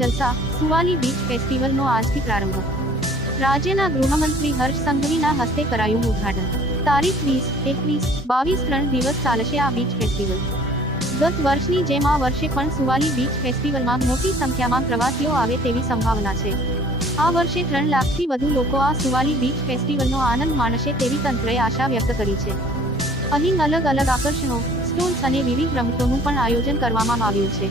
જલસા સુવાલી બીચ ફેસ્ટિવલનો આજથી પ્રારંભ. રાજ્યના ગૃહમંત્રી હર્ષ સંઘવીના હસ્તે કરાયું ઉદ્ઘાટન. તારીખ 20, 21, 22 3 દિવસ ચાલશે આ બીચ ફેસ્ટિવલ. ગત વર્ષની જેમ આ વર્ષે પણ સુવાલી બીચ ફેસ્ટિવલમાં મોટી સંખ્યામાં પ્રવાસીઓ આવે તેવી સંભાવના છે. આ વર્ષે 3 લાખથી વધુ લોકો આ સુવાલી બીચ ફેસ્ટિવલનો આનંદ માણશે તેવી તંત્રએ આશા વ્યક્ત કરી છે. અહીં અલગ અલગ આકર્ષણો, સ્ટોલ્સ અને વિવિધ રમતોનું પણ આયોજન કરવામાં આવ્યું છે.